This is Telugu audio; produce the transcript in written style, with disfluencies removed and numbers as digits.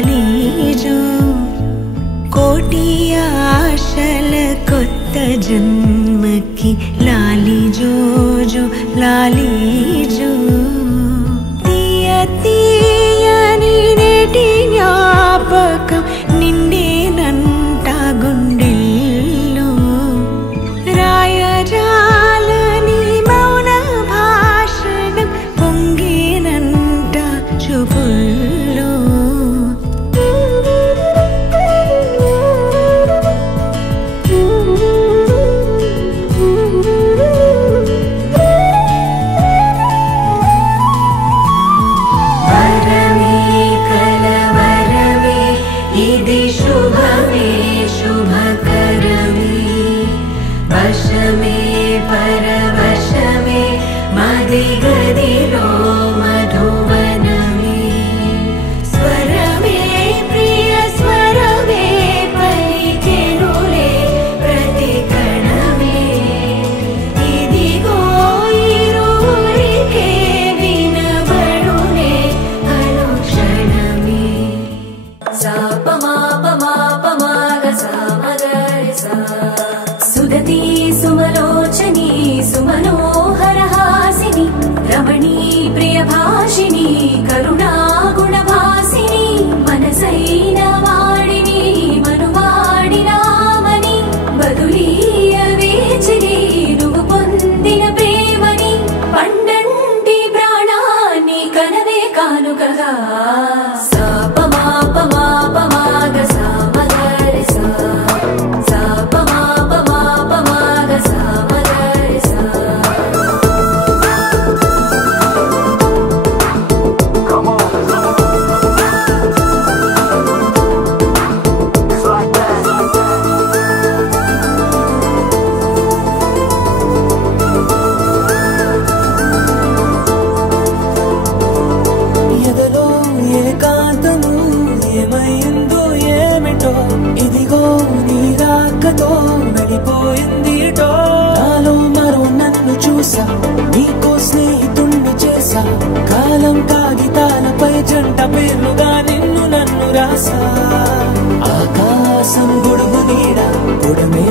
లాలి జో కోటి ఆశల కొత్త జన్మకి లాలి జో జో లాలి జో తీయ తీయని నేటి జ్ఞాపకం నిండేనంట గుండెల్లో రాయజాలని మౌన భాషణం పొంగేనంట చూపుల్లో परवशमे मदिगदिलो मधुवनमे स्वरमे प्रिय स्वरमे पलिकेनुले प्रतिकणमे इदिगो इरुरिके विनबडुने अनुक्षणमे सा पमा पमा पमा ग सा मग रे सा सुदती सुमलोचनी सुमनोहरहासिनी रमणी प्रियभाषिणी करुणा गुणभासिनी मनसैन वाडिनी मनुवाडिनामनि बदुलीय वेचिनी नुव्वु పొందిన ప్రేమని పండంటి ప్రాణాన్ని కనవే కానుకగా సా పమా పమా పమా గ సా మగ రే సా సా పమా పమా పమా గ సా మగ రే సా ఎదలో ఏకాంతము ఏమైందో ఏమిటో ఇదిగో నీ రాకతో వెళ్ళిపోయిందిటో నాలో మరో నన్ను చూసా నీకో స్నేహితుణ్ణి చేసా కాలం కాగితాలపై జంట పేర్లుగా నిన్ను నన్ను రాసా ఆకాశం గొడుగు నీడ గుడమే